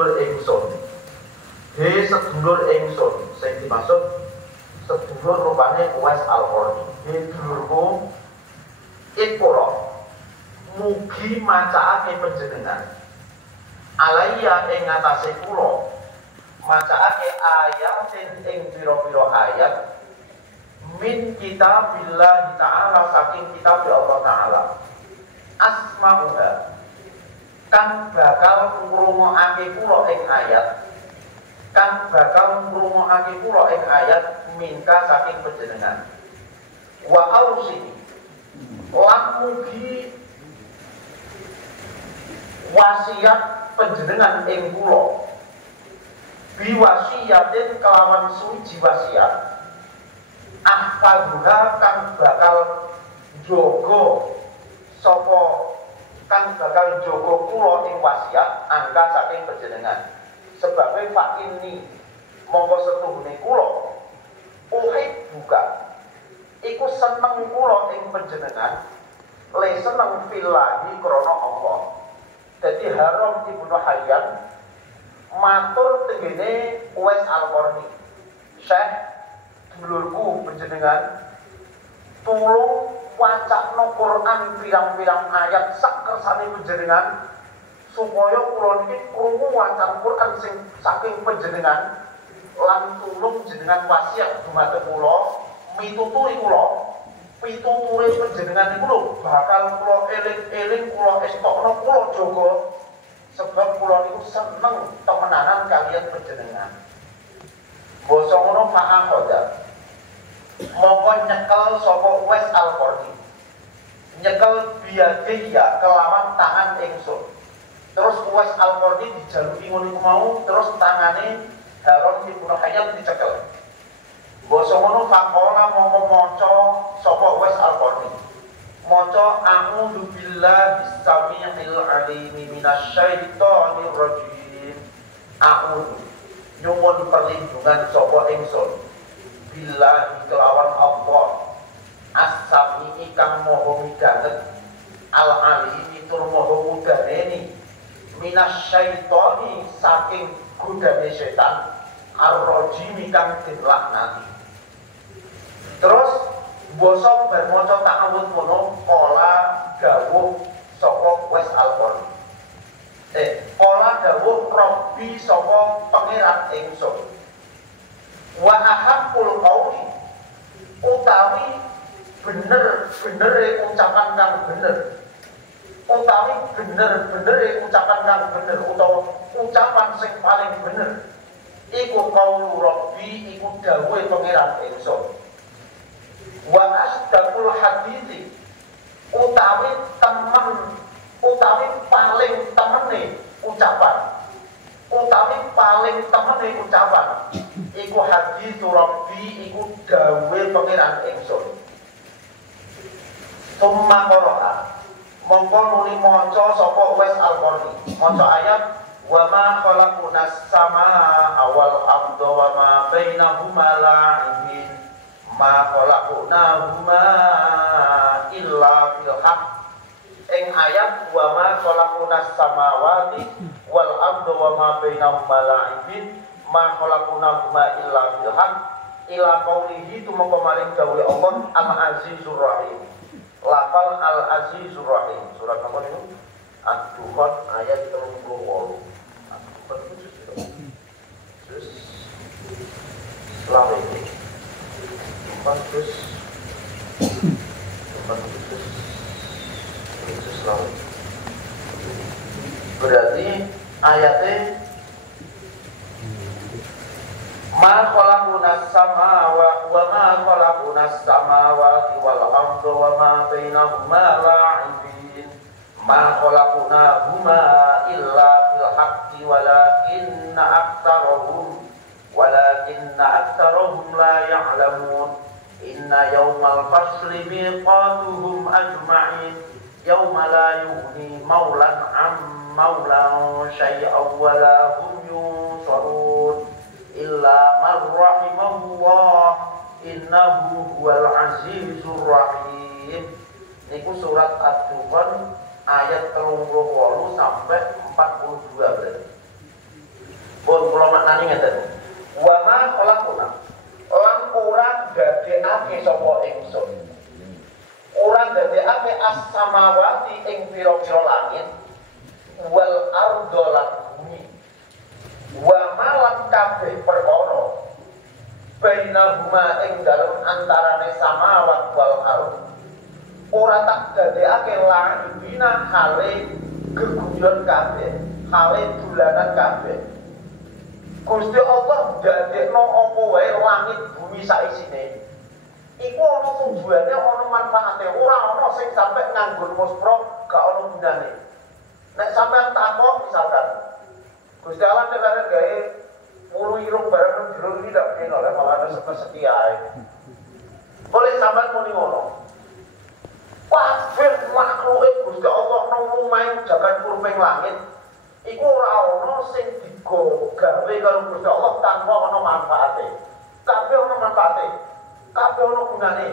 sedulur ingsun. He sedulur ingsun, sing dimaksud sedulur rupane Uwais Al-Qarni. He dulurku Iqra, mugi macaake panjenengan alaiya ing ngatasé kula macaake ayat ing pira-pira ayat min kitabillah ta'ala, saking kitab Allah Ta'ala, asma'uha kan bakal ngrungokake kula ing ayat, kan bakal ngrungokake kula ing ayat minka saking panjenengan. Wa ausi lan mugi wasiat panjenengan ing kula biwasiatin kelawan suci wasiat ahfaduha kang bakal jogo sapa kang bakal jogo kula ing wasiat angka saking panjenengan. Sebab fa ini monggo setuhune kula buka iku seneng kula ing panjenengan le seneng fillahi krana Allah. Dadi haram Ibnu Hayyan matur tengene Uwais Al-Qarni, Syekh dulurku panjenengan tulung wacana Quran pirang-pirang ayat sak kersane panjenengan supaya kula niki krungu wacan Quran sing saking panjenengan lan tulung jenengan wasiat dumateng kula mituturi kula pituture panjenengan niku lho bakal kula eling-eling kula estokno kula jaga sebab kula niku seneng temenanan kalian panjenengan. Basa ngono fa'aqada monggo nyekel sapa Uwais Al-Qarni, nyekel biadhiya kelawan tangan ingsun. Terus Uwais Al-Qarni dijaluki ngono mau, terus tangane Harun Ibnu Hayyan dicekel. Basa ngono faqala monggo maca sapa Uwais Al-Qarni, maca a'udzu billahi samii'il 'aliim minasyaitonir rajiim. A'udzu nyuwun perlindungan sapa ingsun billahi kelawan Allah as-sami'i kang maha midanget al-'aliim tur maha mudaneni minasyaitoni saking godane setan ar-rajim kang dilaknati. Terus basa bar maca ta'awudz mono kala dawuh saka Uwais Al-Qarni. Kala dawuh Rabbi saka pangeran ingsun. Wa ahaqqul qauli utawi bener-benere ucapan kang bener. Utawi bener-benere ucapan kang bener utawa ucapan sing paling bener iku qaulu Rabbi iku dawuhe pangeran ingsun. Wa asdaqul hadithi utawi paling temene ucapan iku hadithu Rabbi iku dawuhe pangeran ingsun. Summa qara'a monggo nuli maca sapa Uwais Al-Qarni maca ayat wa ma khalaqnas samaa wal arda wa ma bainahuma la'ibin ma khalaqnahuma illa bil haqq. Ing ayat wa ma khalaqnas samawati wal arda wa ma bainahuma la'ibin ma khalaqnahuma illa bil haqq ila qaulihi tumangka maring dawuhe Allah Al-Azizur Rahim. Lafal Al-Azizur Rahim. Surat nomor itu Ad-Dukhan ayat 38. Ad-Dukhan itu terus selawe ini terus selawe. Berarti ayatnya ma khalaqnas samawati wa ma khalaqnas samawati wal arda wa ma bainahuma la'ibin ma khalaqnahuma illa bil haqqi walakinna aktsarahum la ya'lamun. Inna yawmal fasli miqatuhum ajma'in yawma la yughni maulan 'an maulan syai'an wa la hum yunsarun illa man rahimahullah innahu huwal azizur rahim. Niku surat Ad-Dukhan ayat 38 sampai 42 berarti. bainahuma ing dalem antarane samawat wal ardh. Ora tak dadekake lahibina hale geguyon kabeh, hale dolanan kabeh. Gusti Allah dadekno apa wae langit bumi saisine. Iku ana tujuane, ana manfaate, ora ana sing sampe nganggur muspro gak ana gunane. Nek sampean takok misalkan Gusti Allah nek arep gawe mulu irung bareng jero iki ndak kena lha malah sepi ae. Boleh sampean muni ngono. Kabeh makhluke Gusti Allah nang omahe jagat purping langit iku ora ana sing digawe karo Gusti Allah tanpa ana manfaate. Kabeh ana manfaate. Kabeh ana gunane.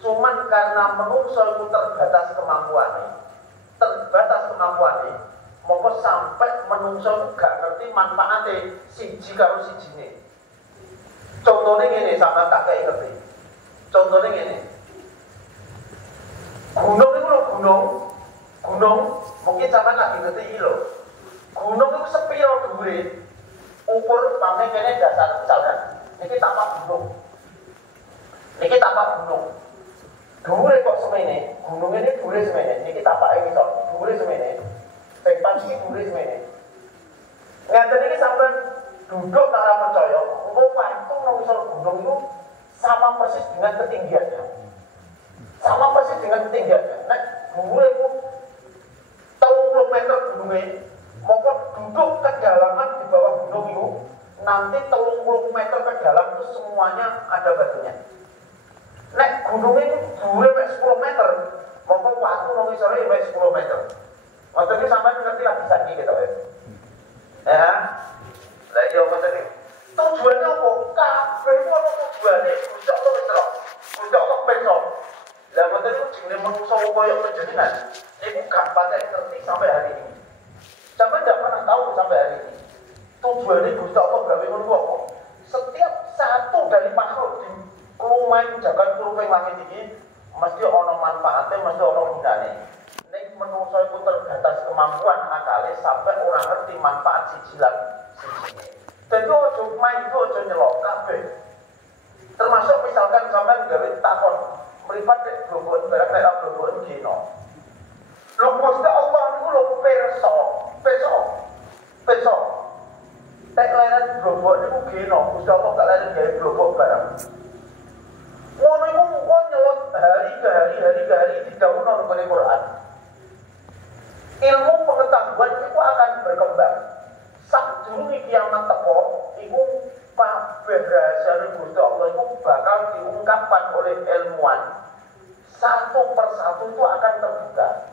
Cuman karena menungso iku terbatas kemampuane. Monggo sampai menungso gak ngerti manfaate siji karo sijine. Contone ngene sampeyan tak kei ngerti. Contone ngene. Gunung itu lho gunung mungkin sampean lagi ngerti lho. Gunung itu sepiro dhuwure? Ukur pamane kene dasar misalkan. Niki tapak gunung. Dhuwure kok semene. Gunung ini dhuwure semene. Niki tapake ngisor. Dhuwure semene. Sing pas iki dhuwure semene. Ngaten iki sampean duduk ora percaya, engko patung nang ngisor gunung itu sama persis dengan ketinggiannya. Nek dhuwure iku 30 meter gununge, mongko duduk kedalaman di bawah gunung itu, nanti 30 meter ke dalam itu semuanya ada batunya. Nek gunungnya itu dhuwure mek 10 meter, mongko watu nang ngisore mek 10 meter. Waktu ini sampai ngerti lagi sakit gitu ya. Lah iya ngoten iki. Tujuannya apa? Kabeh itu ana tujuane. Gusti Allah wis ora. Gusti Allah penso. Lah ngoten iku jenenge manungsa kaya panjenengan. Iku gak patek ngerti sampai hari ini. Sampai tidak pernah tahu sampai hari ini. Tujuannya Gusti Allah gawe ngono apa? Setiap satu dari makhluk di lumayan jagat purping langit iki mesti ana manfaate, mesti ana gunane. Nek menungso iku terbatas kemampuan akale sampai orang ngerti manfaat siji lan sijine. Dadi ojo main itu ojo nyelok kabeh. Termasuk misalkan sampean gawe takon, mripat nek blobon barang nek blobon gino. Lho Gusti Allah niku lho peso. Tek leren blobon niku gino, Gusti Allah gak leren gawe blobon barang. Ngono iku kok nyelot hari ke hari didhawuhno nang Quran. Ilmu pengetahuan itu akan berkembang. Sadurunge kiamat teko, iku kabeh rahasiane Gusti Allah iku bakal diungkapkan oleh ilmuwan. Satu persatu itu akan terbuka.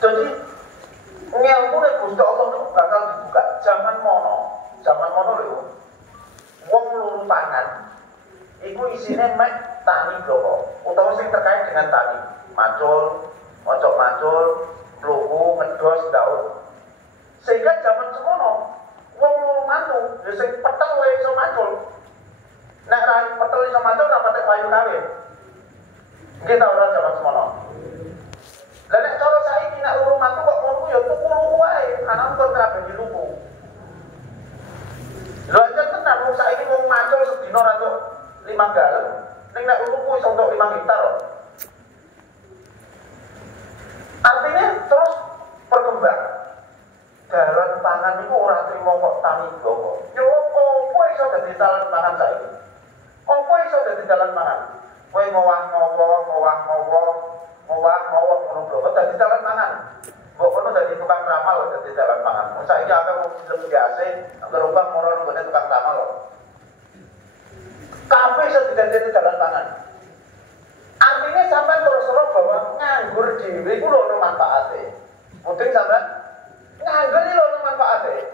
Jadi ilmu Gusti Allah itu bakal dibuka. Zaman mono lho. Wong luru tangan iku isine mek tani bloko utawa sing terkait dengan tani. Macul, ocok macul, pluku, ngedos, daun. Sehingga zaman semono, wong loro mantu, ya sing petel wae iso macul. Nek ra petel iso macul ora patek payu kawin. Nggih ta ora zaman semono. Lah nek cara saiki nek loro mantu kok ngono ya tuku luku wae, anak kon kabeh diluku. Lho aja tenan wong saiki wong macul sedina ra entuk 5 galon. Ning nek luku iso entuk 5 hektar kok. Artinya terus berkembang. Dalan pangan itu ora trimo kok tani bloko. Yo opo iso dadi dalan pangan saiki? Opo iso dadi dalan pangan? Kowe ngowah-ngowah ngono bloko dadi dalan pangan. Mbok kono dadi tukang ramal dadi dalan pangan. Saiki akeh wong film biasa, anggere ubah moro nggone tukang ramal kok. Kabeh iso dadi dalan pangan. Artinya sampai terus bahwa nganggur dhewe iku lho ono manfaate. Mungkin sampean nganggur iki lho ono manfaate.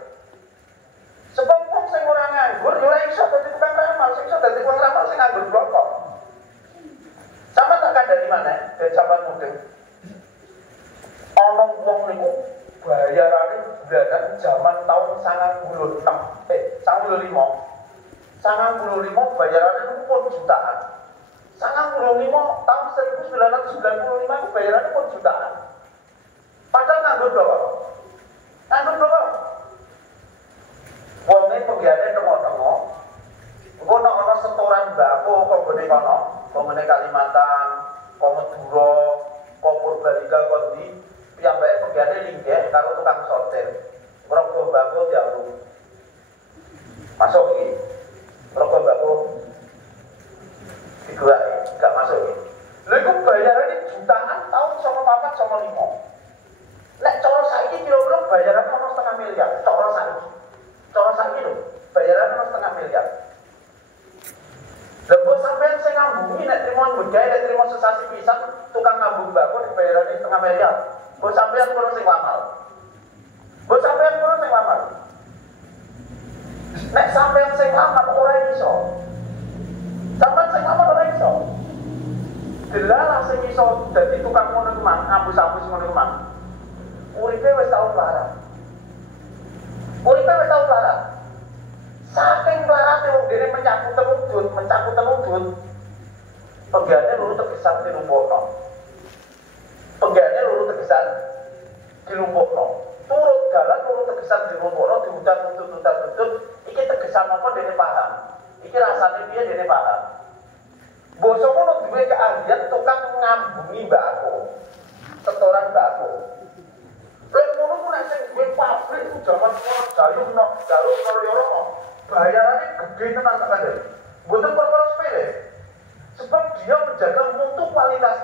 Sebab wong sing ora nganggur yo ora iso dadi tukang ramal, sing iso dadi tukang ramal sing nganggur bloko. Sama tak dari mana? Dari sampean mungkin. Ono wong niku bayarane bulanan zaman tahun 96 95 bayarannya niku pun jutaan. 95 tahun 1995 itu bayarannya pun jutaan. Padahal nganggur berapa? Wongnya komene Kalimantan, Komoduro, Purbalingga kondi piyambake pegane linggih karo tukang sortir. Rokok bako dialung. Masuk iki. Rokok bako digerak gak masuk iki. Lha iku bayarane jutaan tahun sama 4 sama 5. Nek cara saiki kira-kira bayaran ono 1,5 miliar. Cara saiki. Cara saiki lho, bayaran ono 1,5 miliar. Lha kok sampean sing ngambungi nek trimo nggawe nek trimo sesasi pisan tukang ngambung bako dibayarane 1,5 miliar. Kok sampean kono sing wamal. Kok sampean kono sing wamal. Nek sampean sing wamal ora iso. Sampean sing wamal ora iso. Delalah sing iso dadi tukang ngono ku mang, ambus-ambus ngono ku mang. Uripe wis tau melarat. Uripe wis tau melarat. Saking melarate wong dene mencakut tenudut. Pegane luru tegesan dilumpukno. Pegane luru tegesan dilumpukno. Turut dalan luru tegesan dilumpukno diundang tuntut-tuntut. Iki tegesan apa dene paham. Iki rasane piye dene paham. Basa ngono duwe keahlian tukang ngambungi mbako. Setoran mbako. Lha ngono ku nek sing duwe pabrik ku jaman kono jaluk loro. Bayarane gede tenan tak kandhani. Mboten perkara sepele. Sebab dia menjaga mutu kualitas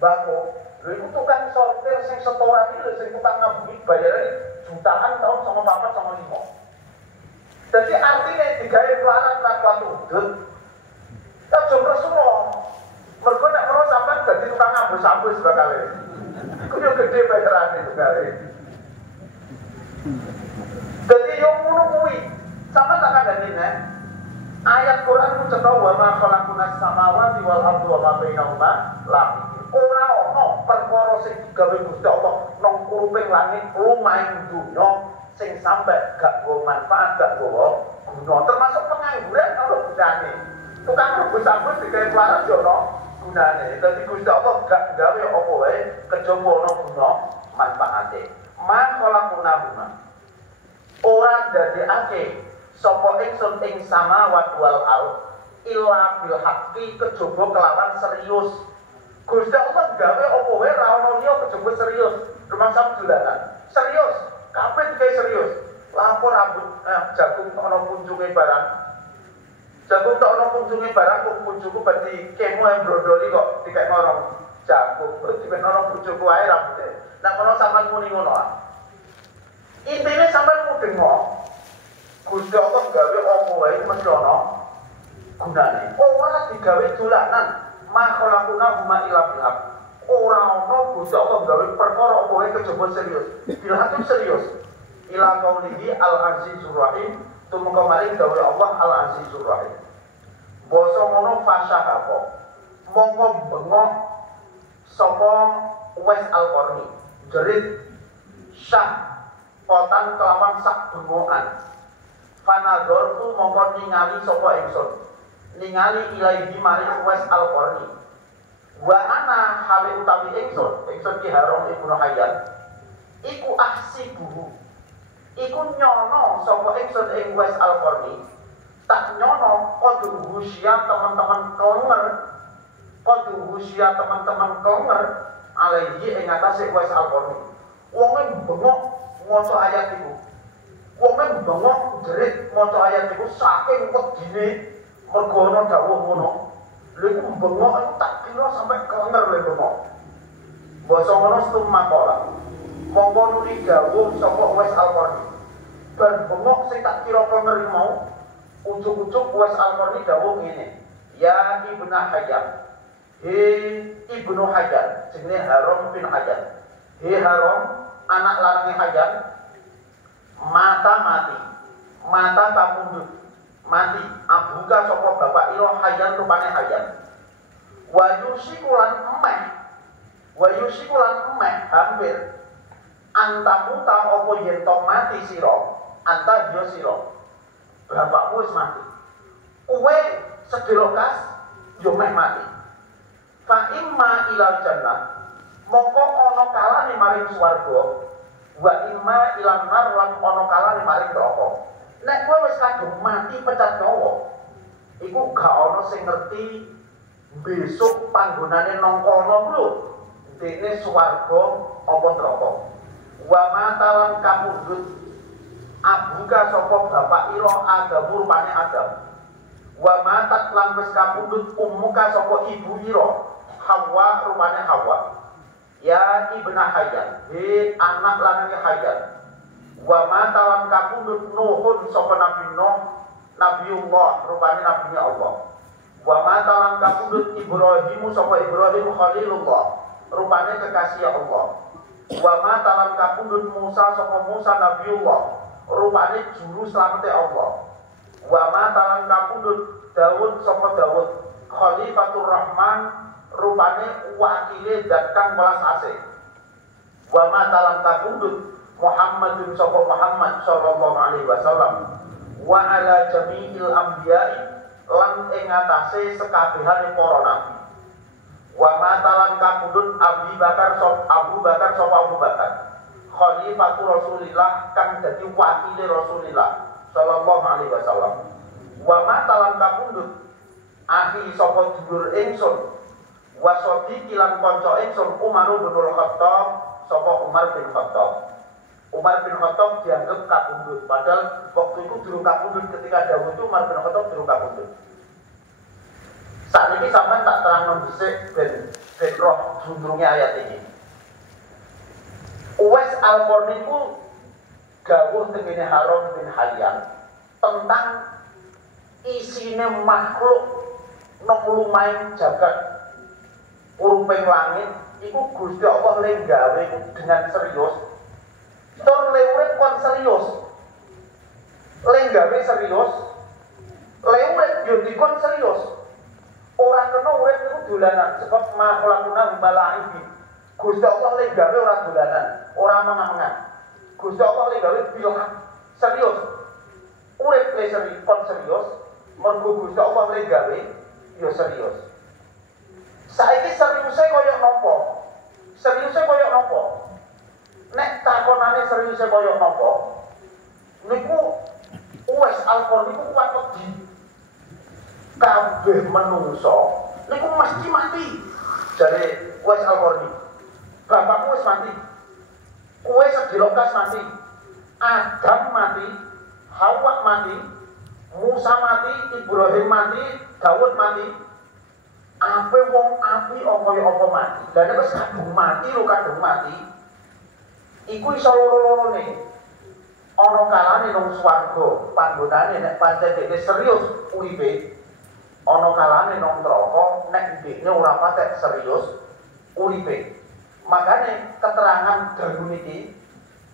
mbako. Lha iku tukang sortir sing setoran iki sing tukang ngambungi bayarane jutaan tahun sama 4 sama 5. Jadi artinya digawe pelaran tanpa tudut. Tak jomblo semua. Mergo nek ora sampean dadi tukang ambus-ambus bakale. Iku yo gede bayarane itu kali. Jadi yo ngono kuwi. Sama tak kandhani nek ayat Quran ku cetha wa ma khalaqnas samawati wal ardi wa ma bainahuma la'ibun. Ora ono perkara sing digawe Gusti Allah nang kuruping langit lumahing dunya sing sampe gak go manfaat gak go guna termasuk pengangguran kalau gunane. Tukang ambus-ambus digawe pelaran yo ono gunane. Dadi Gusti Allah gak gawe apa wae kejaba ono guna manfaate. Ma khalaqnahuma. Ora dadekake sapa ingsun ing samawati wal ardh illa bil haqqi kejaba kelawan serius. Gusti Allah gawe apa wae ra ono liya kejaba serius. Rumangsa dolanan. Serius, kabeh digawe serius. Lampur rambut jagung ana kunjunge barang. Jagung tak ana kunjunge barang kok kunjungku berarti kemo yang brodoli kok dikek orang jagung. Terus dikek orang kunjungku ae rambute. Nek ono sampean muni ngono ah. Intine sampean mudeng kok. Gusti Allah gawe apa wae mesti ana gunane. Ora digawe dolanan, makhlukuna huma ila bilhaq. Ora ana Gusti Allah gawe perkara apa wae kejaba serius. Bilhaq serius. Ila qaulihi al-azizur rahim, tumeka maring gawe Allah al-azizur rahim. Basa ngono fasah apa? Monggo bengok sapa Wes Al-Qarni. Jerit syah potan kelawan sak bengokan. Fanador tu mongko ningali sapa ingsun. Ningali ilaihi maring Wes Al-Qarni. Wa ana hale utawi ingsun ki Harun Ibnu Hayyan. Iku ahsibuhu. Iku nyono sapa ingsun ing Wes Al-Qarni. Tak nyono kodu husia teman-teman kenger. Kodu husia teman-teman kenger alaihi ing atase Wes Al-Qarni. Wonge bengok maca ayat iku. Wonge bengok jerit maca ayat iku saking wedine mergo ana dawuh ngono. Lha iku bengok iku tak kira sampai kenger lho bengok. Basa ngono stumakola. Monggo nuli dawuh sapa Wes Al-Qarni. Ben bengok sing tak kira kenger mau ujug-ujug Wes Al-Qarni dawuh ngene. Ya Ibnu Hayyan. Ibnu Hayyan jenenge Harun bin Hayyan. Harun anak lanang Hayyan mata mati. Mata kapundhut. Mati abuka sapa bapak ira Hayyan rupane Hayyan. Wa yusikulan emeh hampir antamuta apa yen to mati sira anta yo sira bapakmu wis mati kowe sedelokas yo meh mati fa imma ilal jannah mongko ana kalane maring swarga wa imma ilan nar lan ana kalane maring neraka nek kowe wis kadung mati pecat nyawa iku gak ana sing ngerti besok panggonane nang kono lho dene swarga apa neraka. Wa matalan kapundhut abuka sapa bapak ira Adam rupane Adam. Wa matat lan wis kapundhut ummuka sapa ibu ira Hawa rupane Hawa. Ya ibna Hayyan, he anak lanang Hayyan. Wa matalan kapundhut Nuhun sapa Nabi Nuh, Nabiullah rupane nabinya Allah. Wa matalan kapundhut Ibrahim sapa Ibrahim Khalilullah, rupane kekasih Allah. Wa matalan kapundhut Musa sapa Musa Nabiullah, rupane juru slamete Allah. Wa matalan kapundhut Daud sapa Daud Khalifatur Rahman, rupane wakile dat kang welas asih. Wa matalan kapundhut Muhammadun sapa Muhammad sallallahu alaihi wasallam wa ala jami'il anbiya'i lan ing atase sekabehane para nabi. Wa matalan kapundhut Abu Bakar sapa Abu Bakar Khalifatu Rasulillah kang dadi wakile Rasulillah sallallahu alaihi wasallam. Wa matalan kapundhut akhi sapa dulur ingsun wasodi kilan kanca ingsun Umar bin Khattab sapa Umar bin Khattab. Umar bin Khattab dianggap kapundhut, padahal waktu itu durung kapundhut ketika Daud itu Umar bin Khattab durung kapundhut. Saat ini sampean tak terang dhisik ben roh jundrunge ayat ini. Uwais Al-Qarni itu gawuh tengene Harun bin Hayyan tentang isine makhluk nang lumaing jagat uruping langit iku Gusti Allah le gawe dengan serius. Tur lewet kon serius. Le gawe serius. Lewet yo dikon serius. Ora kena urip niku dolanan sebab makhlukuna malaiki. Gusti Allah le gawe ora dolanan, ora menang-menang. Gusti Allah le gawe bilang serius. Urip le serius, kon serius, mergo Gusti Allah le gawe yo serius. Saiki seriuse koyo napa? Seriuse koyo napa? Nek takonane seriuse koyo napa? Niku Uwais Al-Qarni niku kuat wedi. Kabeh menungso niku mesti mati. Jare Uwais Al-Qarni. Bapakku wis mati. Kowe sedilokas mati. Adam mati, Hawa mati, Musa mati, Ibrahim mati, Daud mati. Ape wong api kaya apa mati. Lah nek wis kadung mati lho kadung mati. Iku iso loro-lorone. Ana kalane nang swarga, panggonane nek pancen dhek serius uripe. Ana kalane nang neraka nek dhekne ora patek serius uripe. Makane keterangan dalem iki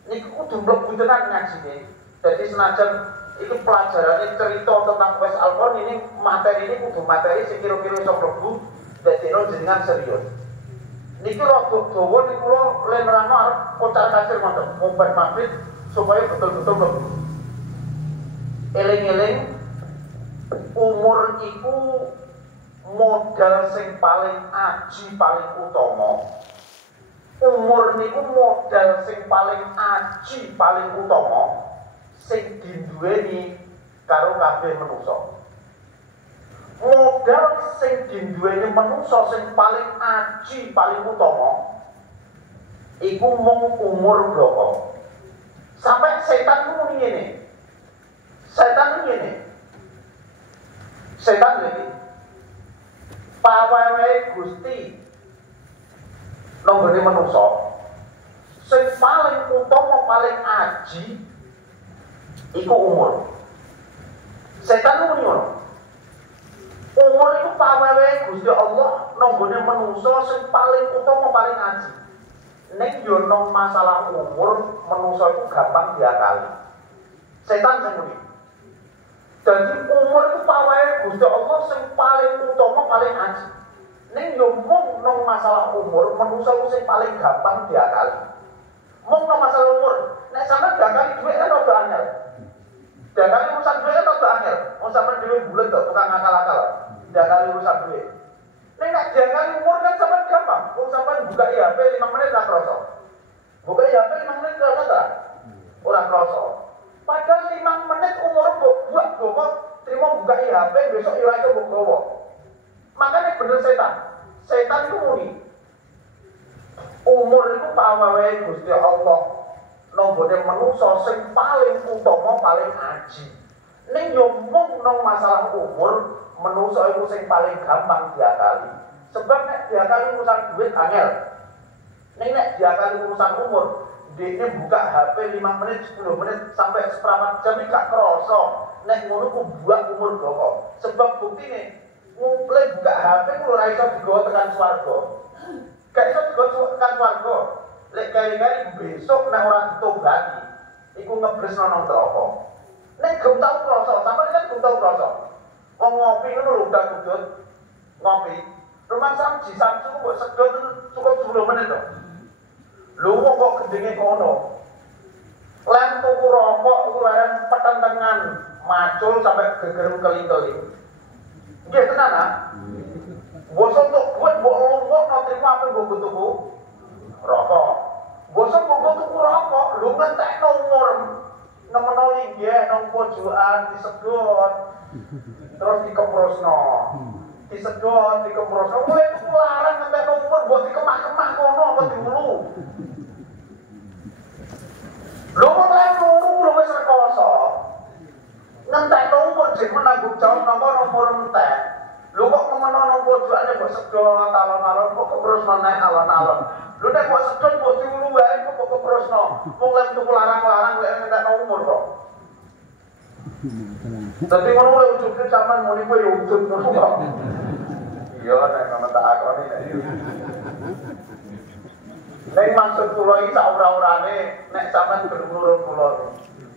niku kudu mlebu tenan ngajine. Dadi senajan itu pelajarannya cerita tentang Uwais Al-Qarni ini materi ini kudu materi sing kira-kira iso mlebu dadekno jenengan serius. Niki rada dawa niku kula le nerangno arep kocar-kacir ngoten, mumpet mabit supaya betul-betul mlebu. Eling-eling umur iku modal sing paling aji paling utama. Umur niku modal sing paling aji paling utama sing dinduweni karo kabeh manungsa. Modal sing dinduweni manungsa sing paling aji paling utama iku mung umur bloko. Sampai setan ku muni ngene. Setan ngene. Setan iki pawewe Gusti nonggone manungsa sing paling utama paling aji iku umur. Setan muni ngono. Umur iku pawewe Gusti Allah nonggone manungsa sing paling utama paling aji. Nek yo nang masalah umur manungsa iku gampang diakali. Setan sing muni. Dadi umur iku pawewe Gusti Allah sing paling utama paling aji. Nek yo mung nang masalah umur manungsa iku sing paling gampang diakali. Mung nang masalah umur, nek sampeyan diakali dhuwit kan ora anyar. Diakali urusan duit kan ora angel. Wong sampeyan dhewe bulet kok tukang akal-akal. Diakali urusan duit. Nek diakali umur kan sampeyan gampang. Wong sampeyan buka HP 5 menit ra kroso. Buka HP 5 menit kroso ta? Ora kroso. Padahal 5 menit umur buat bokok trimo buka HP besok ora iso mbok gowo. Makanya bener setan. Setan itu muni. Umur itu pawewe Gusti Allah. Nonggone manusa sing paling utama paling aji. Ning yo mung nang masalah umur, manusa iku sing paling gampang diakali. Sebab nek diakali urusan duit angel. Ning nek diakali urusan umur, dia buka HP 5 menit, 10 menit sampai seperempat jam gak kerasa. Nek ngono ku buat umur bloko. Sebab buktine mulai buka HP ku ora iso digawa tekan swarga. Gak iso digawa tekan swarga. Lek kali-kali besok nek ora ditobati, iku ngebresno nang neraka. Nek gak tau krasa, sampeyan kan gak tau krasa. Wong ngopi ngono lho udah kudut. Ngopi. Rumah samji samsu kok sedot cukup 10 menit to. Lho kok gendenge kono. Lem tuku rokok iku bareng petentengan macul sampai geger keling-keling. Nggih tenan ah. Bosok tok buat mbok lumpuk no trimo apa mbok tuku rokok. Bosok mbok tuku rokok, lho ngentekno umur. Nemono linggih nang pojokan disedot. Terus dikeprosno. Disedot, dikeprosno. Mulai larang ngentekno umur mbok dikemah-kemah kono apa diulu. Lho kok lek lho wis rekoso. Ngentekno umur jek menanggung jawab nang kono umur entek. Lho kok kemono nang pojokane mbok sedot alon-alon kok keprosno nek alon-alon. Lho nek mbok sedot mbok diulu wae kok keprosno. Wong lek tuku larang-larang lek ngentekno umur kok. Dadi ngono lho ujug sampean muni kowe yo ujug ngono kok. Iya nek ana tak akoni nek. Nek maksud kula iki sak ora-orane nek sampean gelem nurut kula.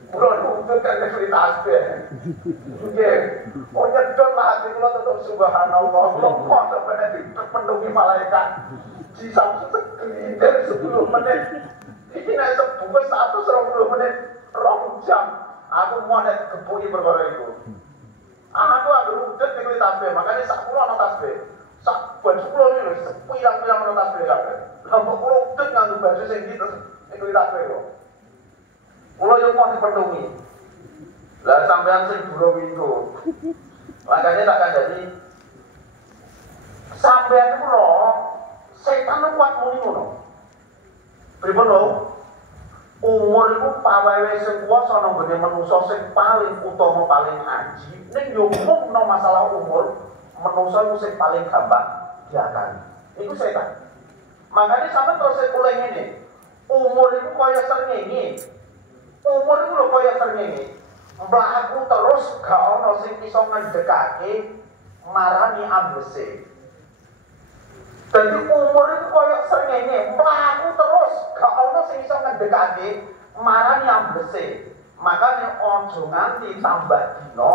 Kula nuntut kan cerita asbe. Nggih. Oh nyedot lah hati kula tetep subhanallah. Kula kok sampeyan dipenuhi malaikat. Di samsu sekelintir 10 menit. Iki nek sebuah 120 menit 2 jam. Aku mau nek gebuki perkara iku. Aku udut nek tasbih, makane sak kula ana tasbih. Sak baju kula iki lho sepirang-pirang ana tasbih kabeh. Lah kok kula udut nganggo baju sing iki terus nek tasbih kok. Kula yo mau dipenuhi. Lah sampean sing buru windu. Makane tak kandhani sampean kula setan kuat muni ngono. Pripun lho? Umur iku pawewe sing kuwasa nang gone manungsa sing paling utama paling aji. Ning yo mung nang masalah umur, manungsa iku sing paling gampang diakali. Iku setan. Makane sampean terus kula ngene. Umur iku kaya srengenge. Umur iku lho kaya srengenge. Mlaku terus gak ana sing iso ngedekake marani ambese. Jadi umur itu koyok srengenge, mlaku terus gak ono sing iso ngedekake marani ambese. Makane aja nganti tambah dina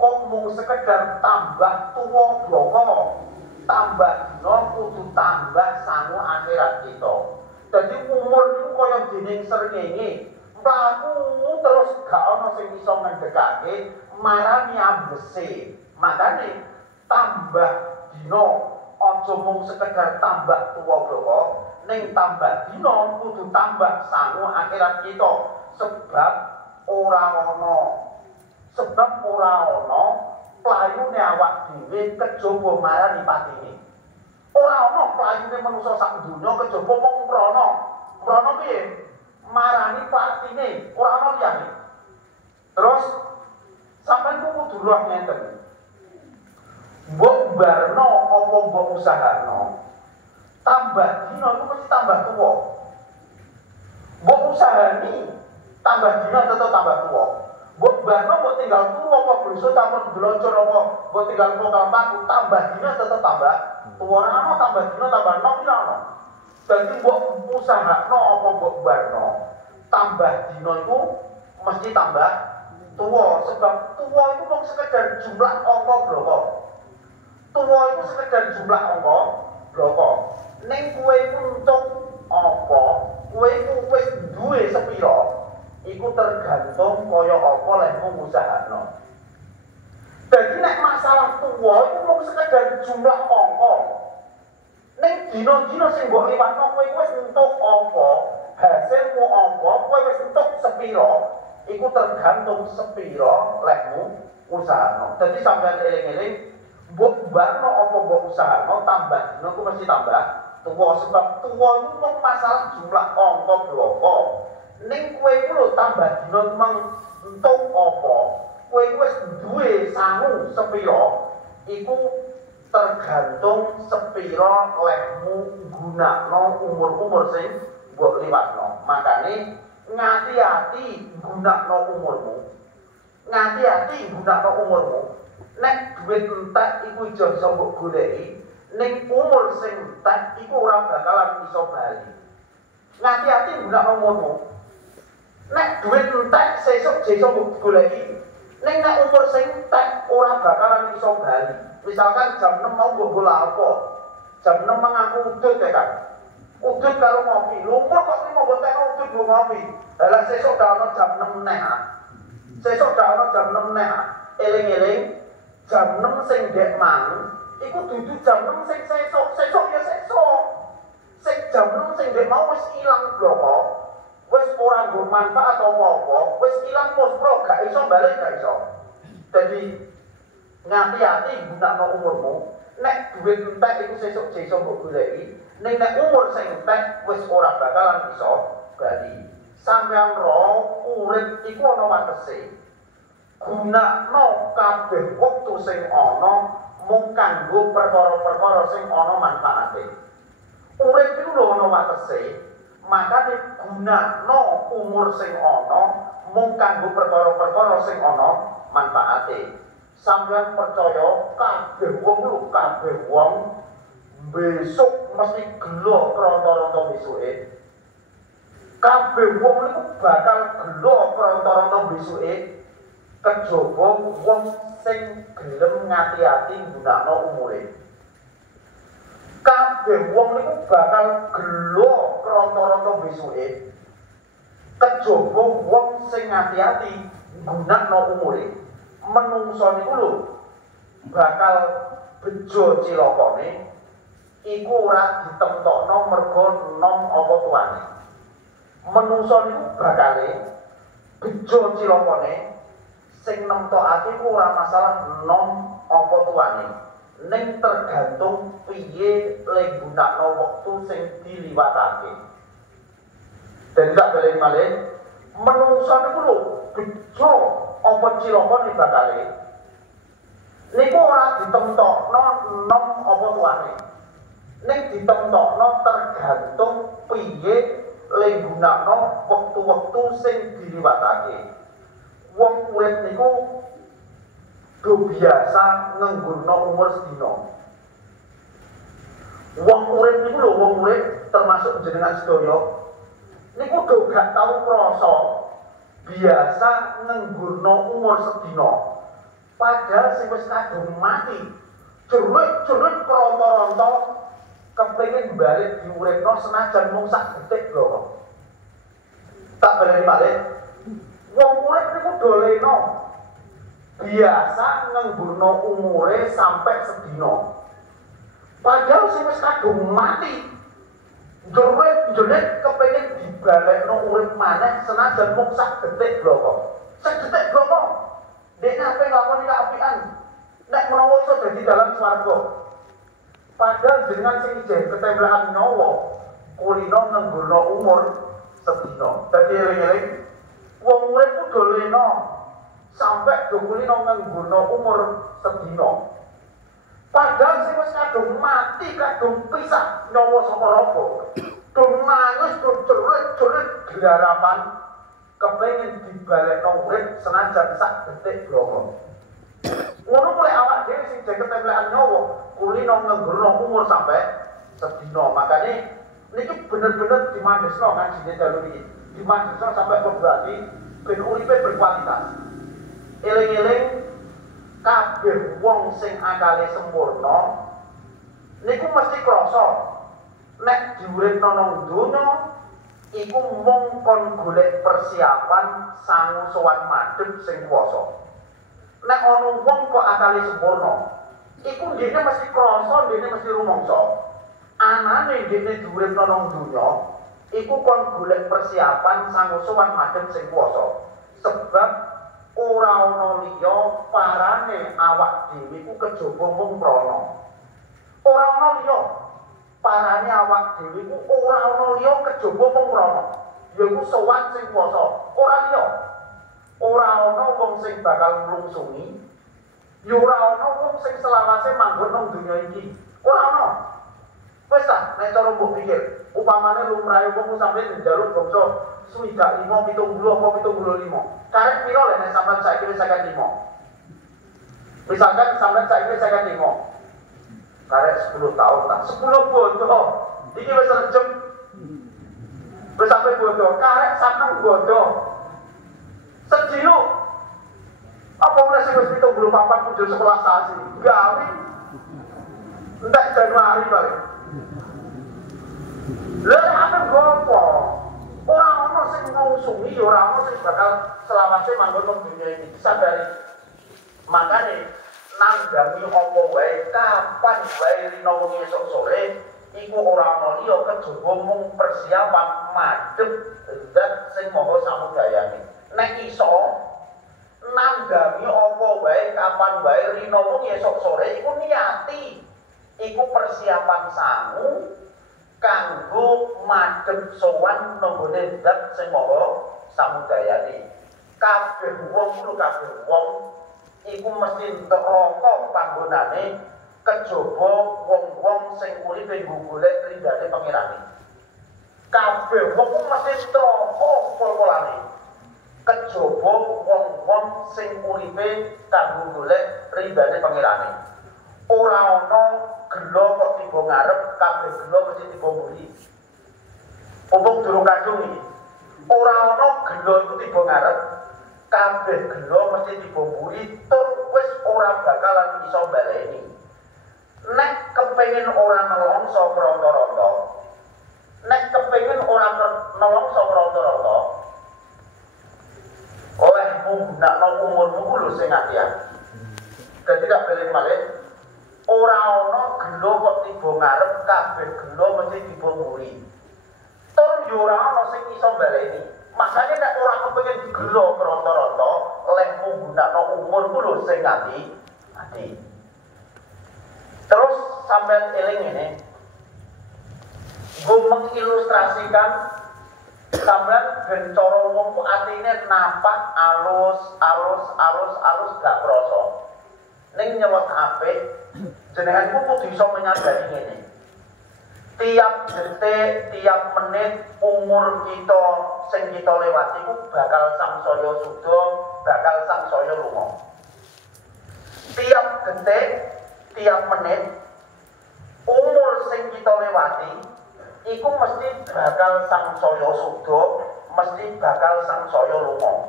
kok mung sekedar tambah tuwa bloko. Tambah dina kudu tambah sangu akhirat kita. Jadi umur itu koyok dening srengenge, mlaku terus gak ono sing iso ngedekake marani ambese. Makane tambah dina aja mung sekedar tambah tuwa bloko, ning tambah dina kudu tambah sangu akhirat kita. Sebab ora ana playune awak dhewe kejaba marani patine. Ora ana playune manusa sak donya kejaba mung mrana. Mrana piye? Marani patine, ora ana liyane. Terus sampeyan kudu roh ngeten. Mbok barno apa mbok usahano, tambah dina itu mesti tambah tua. Mbok usahani, tambah dina tetap tambah tua. Mbok barno mbok tinggal tua apa bluso tambah blocor apa mbok tinggal pokal paku, tambah dina tetap tambah tua. Ana tambah dina tambah nom ya ana. Dadi mbok usahano apa mbok barno, tambah dina itu mesti tambah tua. Sebab tua itu mung sekedar jumlah angka bloko. Tuwa itu sekedar jumlah angka bloko. Ning kowe untung apa, kowe iku wis duwe sepira, iku tergantung kaya apa lek mung usahano. Dadi nek masalah tuwa iku mung sekedar jumlah angka. Ning dina-dina sing mbok liwatno kowe wis entuk apa, hasilmu apa, kowe wis entuk sepira, iku tergantung sepira lekmu usahano. Dadi sampeyan eling-eling Mbok barno apa mbok usahano tambah dina ku mesti tambah tuwa sebab tuwa iku mung masalah jumlah angka bloko. Ning kowe iku lho tambah dina mung entuk apa? Kowe wis duwe sangu sepira iku tergantung sepira lehmu gunakno umur-umur sing mbok liwatno. Makane ngati-ati gunakno umurmu. Ngati-ati gunakno umurmu. Nek duit entek iku ijo iso mbok goleki, ning umur sing entek iku ora bakalan iso bali. Ngati-ati gunakno umurmu. Nek duit entek sesuk iso mbok goleki, ning nek umur sing entek ora bakalan iso bali. Misalkan jam 6 mau mbok bola apa? Jam 6 mengaku udut ya kan. Udut karo ngopi. Lumur kok iki mau botekno udut mbok ngopi. Lah sesuk dak ono jam 6 neh. Sesuk dak ono jam 6 neh. Eling-eling jam 6 sing dek mang iku dudu jam 6 sing sesuk ya sesuk. Sing jam 6 sing dek mau wis ilang bloko. Wis ora nggo manfaat apa-apa, wis ilang muspro gak iso balik gak iso. Dadi ngati-ati gunakno umurmu. Nek duit entek iku sesuk iso mbok goleki, ning nek umur sing entek wis ora bakalan iso bali. Sampeyan ro urip iku ana watese. Gunakno kabeh wektu sing ana mung kanggo perkara-perkara sing ana manfaate. Urip iku lho ana watese, makane gunakno umur sing ana mung kanggo perkara-perkara sing ana manfaate. Sampeyan percaya kabeh wong besok mesti gelo kronto-ronto besuke. Kabeh wong niku bakal gelo kronto-ronto besuke. Kejaba wong sing gelem ngati-ati nggunakno umure. Kabeh wong niku bakal gelo kronto-ronto besuke. Kejaba wong sing ngati-ati nggunakno umure. Menungso niku lho bakal bejo cilakane iku ora ditemtokno mergo nom apa tuane. Menungso niku bakale bejo cilakane sing nemtokake ku ora masalah nom apa tuane, ning tergantung piye le gunakno wektu sing diliwatake. Dan tak balik malih, menungso niku lho bejo apa cilakane bakale. Niku ora ditemtokno nom apa tuane, ning ditemtokno tergantung piye le gunakno wektu-wektu sing diliwatake. Wong urip niku do biasa nganggono umur sedina. Wong urip niku lho wong urip termasuk jenengan sedaya niku do gak tau krasa biasa nganggono umur sedina. Padahal sing wis kadung mati jerit-jerit keronto-ronto kepengin balik diuripno senajan mung sak detik lho. Tak baleni malih. Wong urip niku doleno biasa nganggono umure sampai sedina. Padahal sing wis kadung mati jerit kepengin dibalekno urip maneh senajan mung sak detik bloko. Sak detik bloko. Dekne ape nglakoni kaapian. Nek menawa iso dadi dalan swarga. Padahal jenengan sing ijeh ketemblakan nyawa kulino nganggono umur sedina. Dadi eling-eling wong urip ku doleno sampai dokulino nganggono umur sedina. Padahal sing wis kadung mati, kadung pisah nyawa saka raga. Dong nangis, dong jerit-jerit glarapan kepengin dibalekno urip senajan sak detik bloko. Ngono kuwi awak dhewe sing jek ketemplekan nyawa, kulino nganggono umur sampai sedina. Makane niki bener-bener dimandesno kan jenenge dalu iki. Dimandesno sampai berarti ben uripe berkualitas. Eling-eling kabeh wong sing akale sempurna niku mesti krasa nek diuripno nang donya iku mung kon golek persiapan sangu sowan madhep sing kuwasa. Nek ana wong kok akale sempurna iku dene mesti krasa, dene mesti rumangsa anane dene diuripno nang donya iku kon golek persiapan sangu sowan madhep sing kuwasa. Sebab ora ana liya parane awak dhewe ku kejaba mung prana. Ora ana liya parane awak dhewe ku ora ana liya kejaba mung prana. Yaiku sowan sing kuwasa. Ora liya. Ora ana wong sing bakal nglungsungi. Ya ora ana wong sing selawase manggon nang donya iki. Ora ana. Wis ta, nek cara mbok pikir, upamane lumrahe wong sampe njaluk bangsa 25, 70 apa 75. Karek piro lek nek sampean saiki wis 55. Misalkan sampean saiki wis 55. Karek 10 tahun ta, 10 bodoh. Iki wis rejem. Wis sampe bodoh, karek saneng bodoh. Sedih apa mulai sih wis 74 muncul sekolah sasi. Gawe. Entek Januari balik. Lha apa gopo? Ora ono sing ngusumi, ora ono sing bakal selawase manggon nang dunia iki. Sadari. Makane nanggangi apa wae, kapan wae rino wengi esuk sore iku ora ono liya kejaba mung persiapan madhep zat sing maha samudayane. Nek iso nanggangi apa wae, kapan wae rino wengi esuk sore iku niati. Iku persiapan sangu kanggo madhep sowan nggone zat sing maha samudayane. Kabeh wong iku mesti neraka panggonane kejaba wong-wong sing uripe golek ridane pangerane. Kabeh wong mesti neraka pol-polane. Kejaba wong-wong sing uripe kanggo golek ridane pangerane. Ora ana gelo kok tiba ngarep, kabeh gelo mesti tiba mburi. Upung durung kadung iki. Ora ana gelo iku tiba ngarep, kabeh gelo mesti tiba mburi, tur wis ora bakalan iso baleni. Nek kepengin ora nelongso ronto-ronto, nek kepengin ora nelongso ronto-ronto, olehmu gunakno umurmu ku lho sing ati-ati. Dadi tak balik malih. Ora ana gelo kok tiba ngarep, kabeh gelo mesti tiba mburi. Tur yo ora ana sing iso baleni. Makane nek ora kepengin gelo ronto-ronto, lehmu gunakno umurmu lho sing ati-ati. Terus sampean eling ini, gue mengilustrasikan sampean ben cara wong ku atine nampak alus gak krasa. Ning nyelot apik, jenenganku kudu iso menyadari ngene. Tiap detik, tiap menit umur kita sing kita lewati ku bakal sangsaya suda, bakal sangsaya lunga. Tiap detik, tiap menit umur sing kita lewati iku mesti bakal sangsaya suda, mesti bakal sangsaya lunga.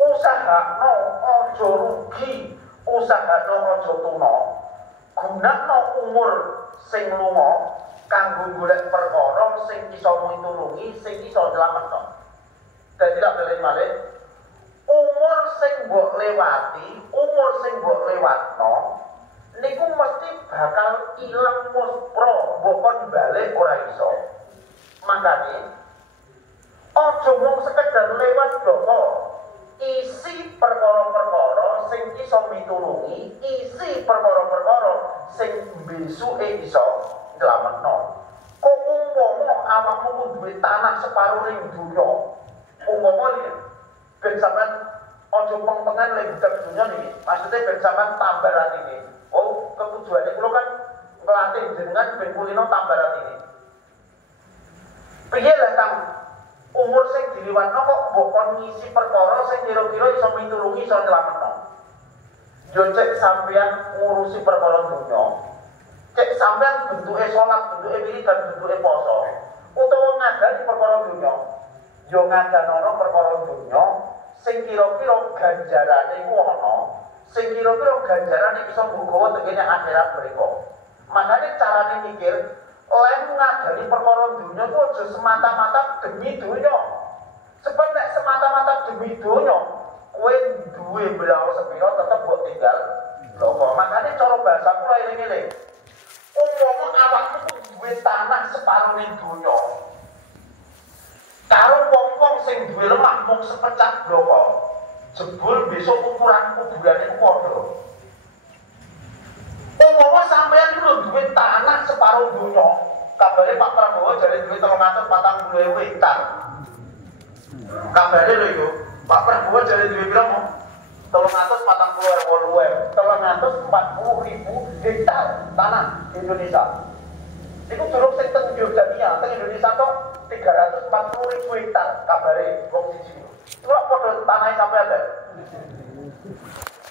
Usahakno aja rugi, usahakno aja tuna. Gunakno umur sing lunga kanggo golek perkara sing iso mitulungi, sing iso nyelametno. Dadi tak bali malih, umur sing mbok lewati, umur sing mbok lewatno niku mesti bakal ilang muspro, mbok kon balik ora iso. Makane aja mung sekedar lewat bloko, isi perkara-perkara sing iso mitulungi, isi perkara-perkara sing besuke iso nyelametno. Kok umpama awakmu duwe tanah separuh ring donya, umpama iki ben sampean aja peng-pengen lek budak donya niki, maksudnya ben sampean tambah atine. Oh, ketujuane kula kan ngelatih jenengan ben kulino tambah atine. Piye lah Kang? Umur sing diliwatno kok mbok kon ngisi perkara sing kira-kira iso mitulungi, iso nyelametno. Yo cek sampean ngurusi perkara donya. Cek sampean bentuke salat, bentuke wiridan, bentuke poso, utawa ngajari perkara donya. Yo ngajanono perkara donya sing kira-kira ganjarane iku ana, sing kira-kira ganjarane iso nggawa tengene akhirat mriku. Makane carane mikir lem ngajari perkara dunia itu aja semata-mata demi dunia. Sebab nek semata-mata demi dunia, kowe duwe belawa sepiro tetep mbok tinggal loko. Makane cara bahasa kula eling-eling. Umpama awakmu duwe tanah separuh ning dunia. Karo wong-wong sing duwe lemah mung sepecah bloko. jebul besok ukuran kuburan itu padha. Umpama sampeyan itu duwe tanah separuh dunya, kabare Pak Prabowo jare duwe 340.000 hektar. Kabare lho iku, Pak Prabowo jare duwe pira mo? 340.000 hektar tanah Indonesia. Iku durung sing teng Jordania, teng Indonesia tok 340.000 hektar kabare wong siji. Iku padha tanahe sampeyan lho.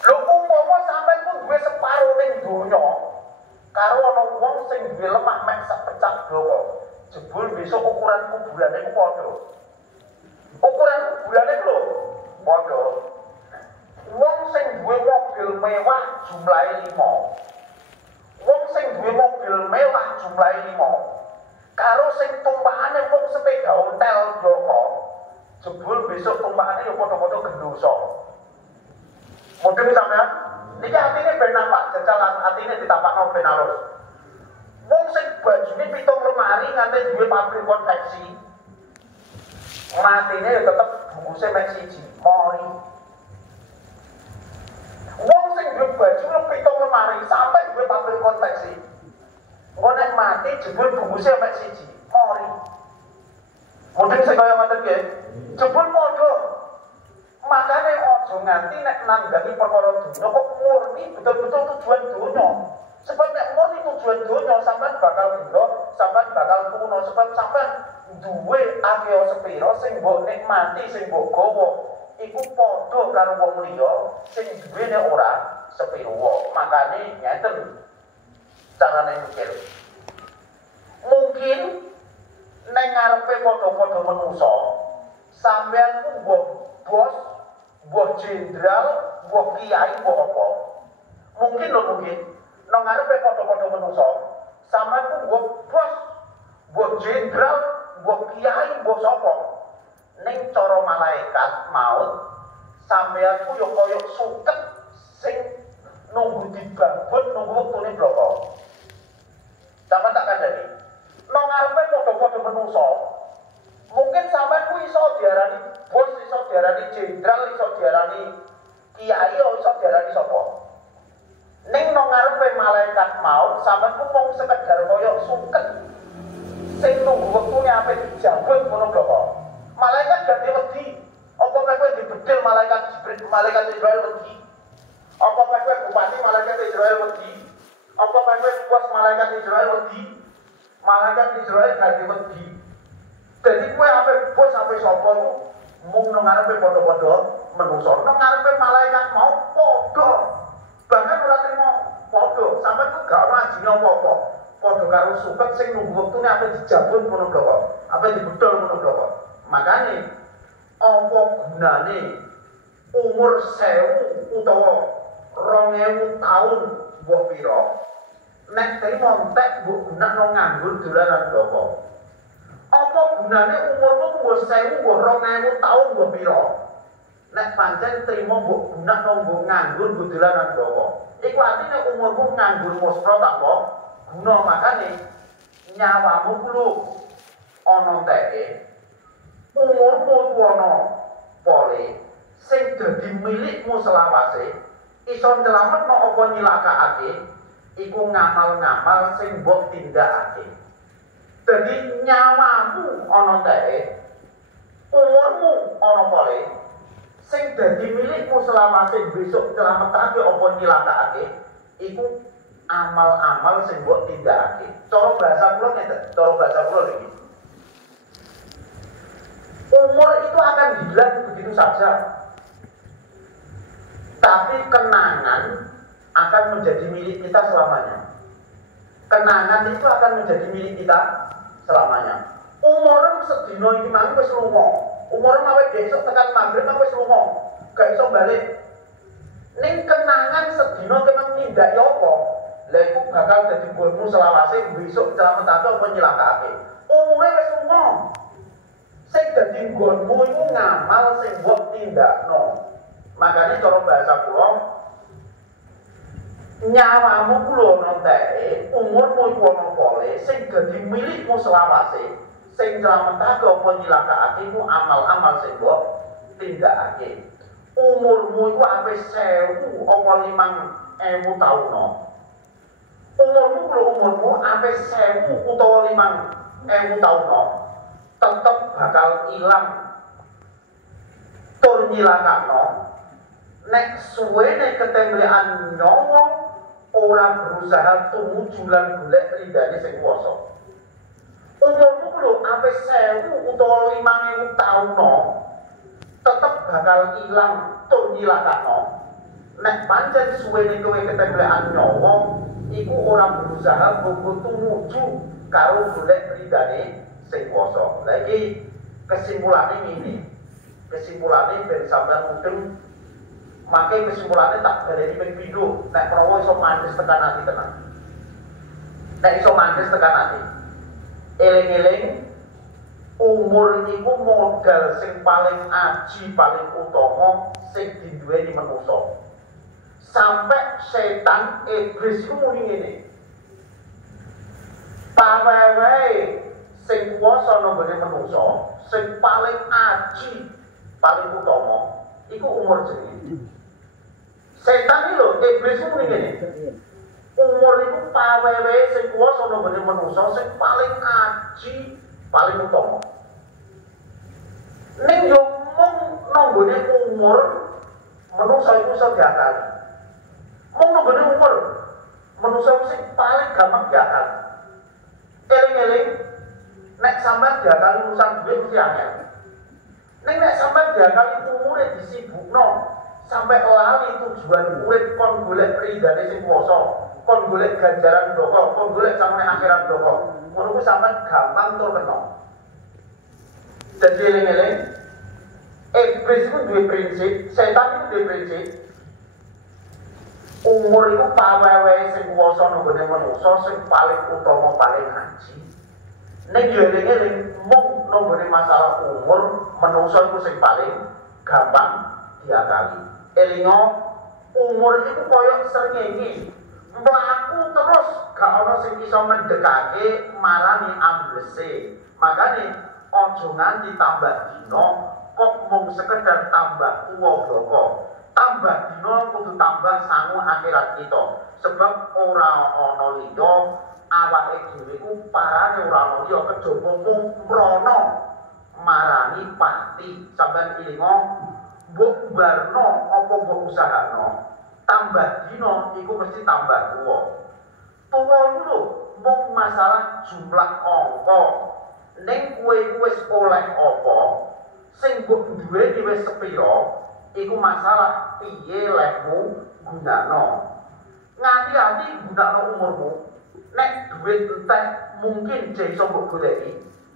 Lho umpama sampeyan pun duwe separo ning donya, karo ana wong sing duwe lemah mek sak pecak bloko. Jebul besok ukuran kuburane iku padha. Ukuran kuburane iku lho padha. Wong sing duwe mobil mewah jumlahe 5. Wong sing duwe mobil mewah jumlahe 5. Karo sing tumpakane wong sepeda ontel bloko. Jebul besok tumpakane ya padha-padha gendoso. Mungkin sampean niki atine ben nampak jajalan, atine ditapakno ben alus. Wong sing bajune 7 lemari nganti duwe pabrik konveksi. Matine ya tetep bungkuse mek siji, mori. Wong sing duwe baju 7 lemari sampai duwe pabrik konveksi. Engko nek mati jebul bungkuse mek siji, mori. Mungkin sing kaya ngoten nggih. Jebul padha. Makane aja nganti nek nanggani perkara dunya kok murni betul-betul tujuan dunya. Sebab nek murni tujuan dunya sampean bakal gelo, sampean bakal kuno, sebab sampean duwe akeh sepiro sing mbok nikmati, sing mbok gawa iku padha karo wong liya sing duwene ora sepiro. Makane ngeten carane mikir. Mungkin nek ngarepe padha-padha menungso, sampean ku mbok bos, mbok jenderal, mbok kiai, mbok apa. Mungkin lho mungkin nang ngarepe padha-padha menungso, sampean ku mbok bos, mbok jenderal, mbok kiai, mbok sapa. Ning cara malaikat maut, sampean ku yo koyo suket sing nunggu dibabut, nunggu wektune bloko. Sampeyan tak kandhani. Nang ngarepe padha-padha menungso, mungkin sampean ku iso diarani bos, iso diarani jenderal, iso diarani kiai, iso diarani sapa. Ning nang ngarepe malaikat maut, sampean ku mung sekedar koyo suket sing nunggu wektune ape dijabut ngono bloko. Malaikat ganti wedi. Apa kowe dibedil malaikat Jibril, malaikat Israel wedi? Apa kowe bupati malaikat Israel wedi? Apa kowe bos malaikat Israel wedi? Malaikat Israel ganti wedi. Jadi kowe ape bos ape sapa iku mung nang ngarepe padha-padha menungso. Nang ngarepe malaikat mau padha. Bahkan ora trimo padha. Sampeyan ku gak ana ajine apa-apa. Padha karo suket sing nunggu wektune ape dijabut ngono kok. Ape dibedol ngono kok. Makane apa gunane umur 1000 utawa 2000 tahun mbok pira nek trimo entek mbok gunakno nganggur dolanan bloko. Apa gunane umurmu mbok 1000 mbok 2000 tahun mbok pira nek pancen trimo mbok gunakno mbok nganggur dolanan bloko. Iku artine umurmu nganggur muspro tak kok guna. Makane nyawamu kudu ana teke. Umurmu ana pole sing dadi milikmu selawase, iso nyelametno apa nyilakake, iku ngamal-ngamal sing mbok tindakake. Dadi nyawamu ana teke, umurmu ana pole sing dadi milikmu selawase, besok nyelametake apa nyilakake, iku amal-amal sing mbok tindakake. Cara bahasa kula ngeten, cara bahasa kula iki. Umur itu akan hilang begitu saja, tapi kenangan akan menjadi milik kita selamanya. Kenangan itu akan menjadi milik kita selamanya. Umurmu sedina iki mang wis lunga. Umurmu awake besok tekan maghrib mang wis lunga. Gak iso balik. Ning kenangan sedina kemang nindaki apa? Lah iku bakal dadi nggonmu selawase, besok nyelametake apa nyilakake. Umure wis lunga. Sing dadi nggonmu iku ngamal sing mbok tindakno. Makanya cara bahasa kula nyawamu kulo ana teke, umurmu iku ana pole sing dadi milikmu selawase, sing nyelametake apa nyilakake iku amal-amal sing mbok tindakake. umurmu iku ape 1000 apa 5000 taun. Umurmu kalau umurmu ape 1000 utawa 5000 taun, tetep bakal ilang tur nyilakakno nek suwene ketemblekan nyawa ora berusaha tumuju lan golek ridane sing kuwasa. Umurmu lho ape 1000 utawa 5000 taun tetep bakal ilang tur nyilakakno nek pancen suwene kowe ketemblekan nyawa iku ora berusaha bogo tumuju karo golek ridane sing kuwasa. Lah iki kesimpulane ngene. Kesimpulane ben sampeyan mudeng. Makai kesimpulannya tak baleni ping pindho nek prawa iso mandhes tekan ati tenan. Nek iso mandhes tekan ati. Eling-eling umur iku modal sing paling aji, paling utama sing diduweni manungsa. Sampai setan iblis iku muni ngene. Pawewe sing kuwasa nang gone manungsa, sing paling aji, paling utama iku umur jenenge. Setan iki lho, iblis ku muni ngene. Umur iku pawewe sing kuwasa nang gone manungsa sing paling aji, paling utama. Ning yo mung nang gone umur manungsa iku iso diakali. Mung nang gone umur manungsa sing paling gampang diakali. Eling-eling nek sampean diakali urusan duit mesti angel. Ning nek sampean diakali umure disibukno sampai lali tujuan urip kon golek ridane sing kuwasa, kon golek ganjaran bloko, kon golek sampe akhirat bloko. Ngono ku sampean gampang tur kena. Dadi eling-eling iblis iku duwe prinsip, setan iku duwe prinsip. Umur iku pawewe sing kuwasa nang gone manungsa sing paling utama, paling aji. Ning yo eling-eling mung nang gone masalah umur manungsa iku sing paling gampang diakali. Elingo umur itu koyok srengenge mlaku terus gak ana sing iso mendekake marani amblese. Makane aja nganti tambah dina kok mung sekedar tambah tuwa bloko. Tambah dina kudu tambah sangu akhirat kita. Sebab ora ana liya awake dhewe ku parane ora ana liya kejaba mung mrono marani pati. Sampeyan ilingo mbok barno apa mbok usahano tambah dino iku mesti tambah tuwa. Tuwa iku lho mung masalah jumlah angka. Ning kowe wis oleh apa sing mbok duweni wis sepira iku masalah piye lehmu gunakno. Ngati-ati gunakno umurmu. Nek duit entek mungkin jek iso mbok goleki.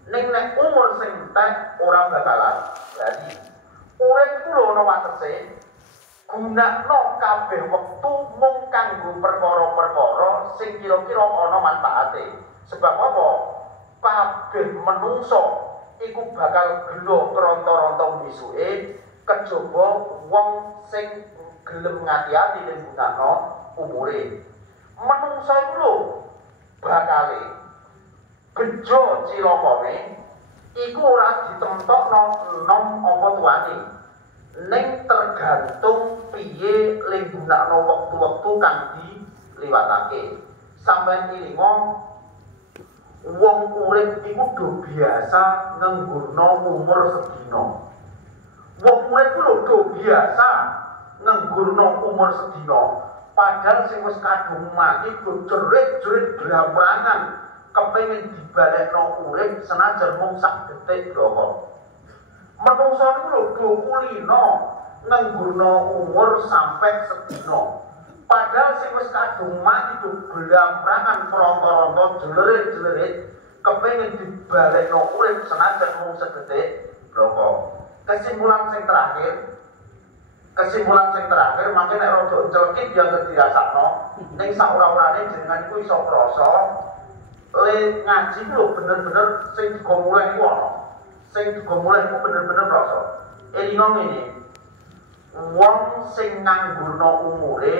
Ning nek umur sing entek ora bakalan jadi. Urip iku lho ana watese. Gunakno kabeh wektu mung kanggo perkara-perkara sing kira-kira ana manfaate. Sebab apa? Kabeh manungsa iku bakal gelo keronto-ronto misuke kejaba wong sing gelem ngati-ati ning gunakno umure. Manungsa iku lho bakale bejo cilakane iku ora ditentokno enom apa tuane. Ning tergantung piye ling gunakno wektu-wektu kang diliwatake. Sampeyan ilingo wong urip iku do biasa ngenggurno umur sedina. Wong urip lho do biasa ngenggurno umur sedina. Padahal sing wis kadung mati do jerit-jerit blamrangan kepengin dibalekno urip senajan mung sak detik bloko. Manungsa iku lho do kulino ngenggurno umur sampai sedina. Padahal sing wis kadung mati do blamrangan pronto-ronto jlerit-jlerit kepengin dibalekno urip senajan mung sedetik bloko. Kesimpulan sing terakhir mangke nek rada celekit yang dirasakno ning saora-orane jenengan iku iso krasa le ngaji ku lho bener-bener sing digomuleh iku ana. Sing digomuleh iku bener-bener rasa. Elingo ngene. Wong sing nganggurno umure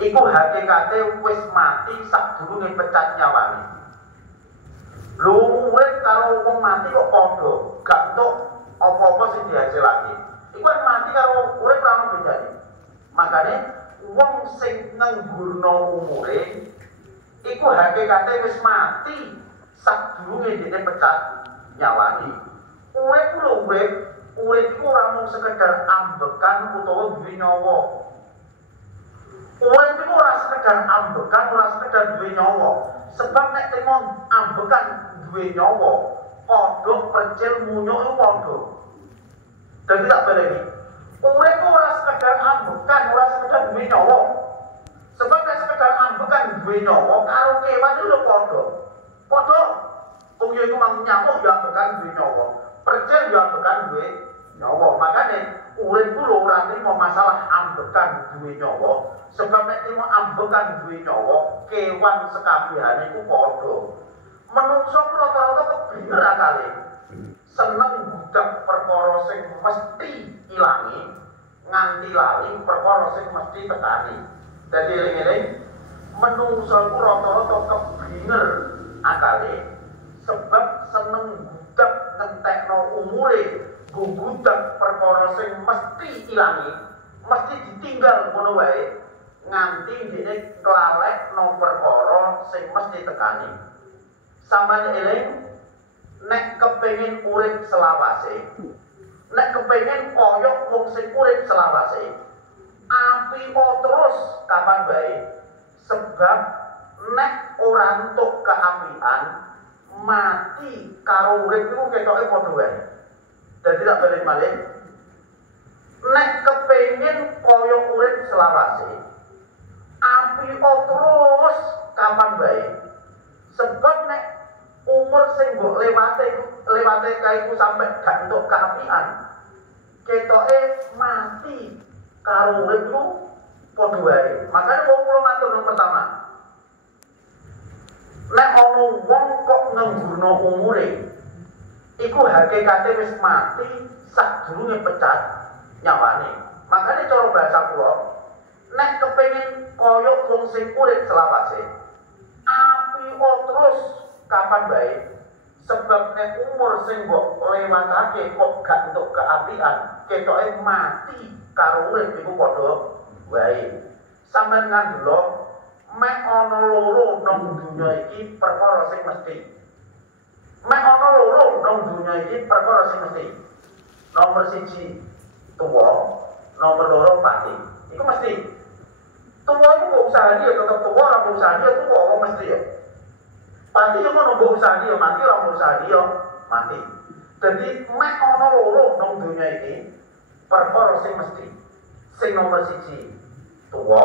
iku hakikate wis mati sadurunge pecat nyawane. Lho urip karo wong mati kok padha, gak entuk apa-apa sing dihasilake. Iku kan mati karo nenggurno umure iku hakikate wis mati sadurunge dene pecat nyawani. Urip ku lho urip iku ora mung sekedar ambekan utawa duwe nyawa. Urip iku ora sekedar ambekan, ora sekedar duwe nyawa. Sebab nek trimo ambekan duwe nyawa, padha percil munyuk iku padha. Dadi tak baleni. Urip iku ora sekedar ambekan, ora sekedar duwe nyawa. Sebab nek sekedar ambekan duwe nyawa karo kewan iku lho padha. Padha. Wong yo iku mang nyamuk yo ambekan duwe nyawa. Percil yo ambekan duwe nyawa. Makane urip ku lho ora trimo masalah ambekan duwe nyawa. Sebab nek trimo ambekan duwe nyawa, kewan sekabehane iku padha. Menungso ku rata-rata keblinger akale. Seneng budak perkara sing mesti ilangi, nganti lali perkara sing mesti tekani. Dadi eling-eling, menungso ku rata-rata keblinger akale sebab seneng budak ngentekno umure, budak perkara sing mesti ilangi, mesti ditinggal ngono wae nganti dene klalekno perkara sing mesti tekani. Sampeyan eling nek kepengin urip selawase, nek kepengin koyok wong sing urip selawase, apika terus kapan bae. Sebab nek ora entuk keapian, mati karo urip iku ketoke padha wae. Dadi tak balik malih. Nek kepengin koyok urip selawase, apika terus kapan bae. Sebab nek umur sing mbok lewate kaiku sampe gak entuk keapian, ketoke mati karo urip iku padha wae. Makane wong kula matur nang pertama, nek ana wong kok nenggurno umure iku hakikate wis mati sadurunge pecat nyawane. Makane cara bahasa kula, nek kepengin kaya wong sing urip selawase, apika terus kapan bae. Sebab nek umur sing mbok lewatake kok gak entuk keapian, ketoke mati karo urip iku padha wae. Sampeyan ngandelo mek ana loro nang dunya iki perkara sing mesti. Mek ana loro nang dunya iki perkara sing mesti. Nomor 1 tuwa, nomor 2 mati. Iku mesti. Tuwa iku kok usaha dia tetep tuwa, ora usaha dia tuwa kok mesti ya. Mati yo ngono mbok usaha dia mati, ora usaha dia mati. Jadi mek ana loro nang dunya iki perkara sing mesti. Sing nomor 1 tuwa,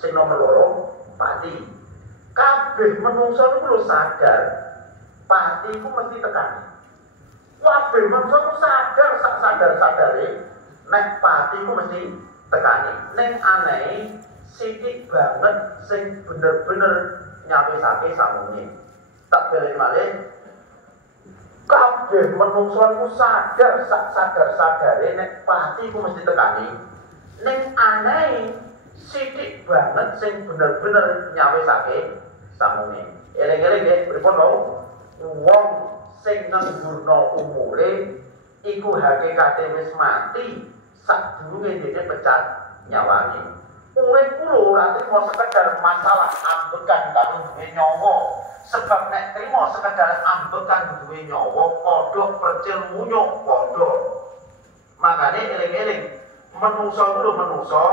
sing nomor 2 pati. Kabeh menungso niku lho sadar pati iku mesti tekani. Kabeh menungso niku sadar sak sadar-sadare nek pati iku mesti tekani. Ning anehe sithik banget sing bener-bener nyawisake samune. Tak balik malih. Kabeh menungso niku sadar sak sadar-sadare nek pati iku mesti tekani. Ning anehe sithik banget sing bener-bener nyawisake samune. Eling-eling nggih pripun lho? Wong sing nenggurno umure iku hakikate wis mati sadurunge dene pecat nyawane. Urip ku lho ora trimo sekedar masalah ambekan karo duwe nyawa. Sebab nek trimo sekedar ambekan duwe nyawa padha percil munyuk padha. Makane eling-eling menungso ku lho menungso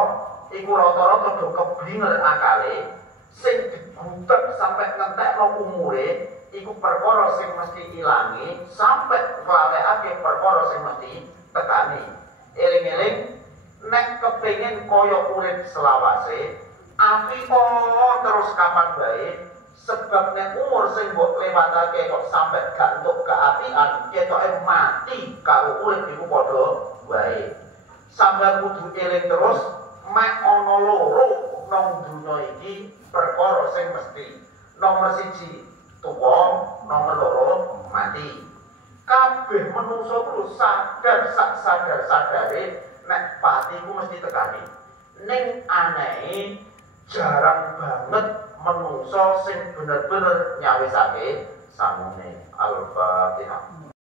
iku rata-rata do keblinger akale, sing digutek sampai ngentekno umure iku perkara sing mesti ilangi sampai nglalekake perkara sing mesti tekani. Eling-eling nek kepengin kaya urip selawase, apika terus kapan bae. Sebab nek umur sing mbok lewatake kok sampai gak entuk keapian, ketoke mati karo urip iku padha wae. Sampeyan kudu eling terus mek ana loro nang dunya iki perkara sing mesti. Nomor 1 tuwa, nomor 2 mati. Kabeh manungsa kudu sadar sak sadar-sadare nek pati ku mesti tekani. Ning anehe jarang banget manungsa sing bener-bener nyawisake samune. Al-Fatihah.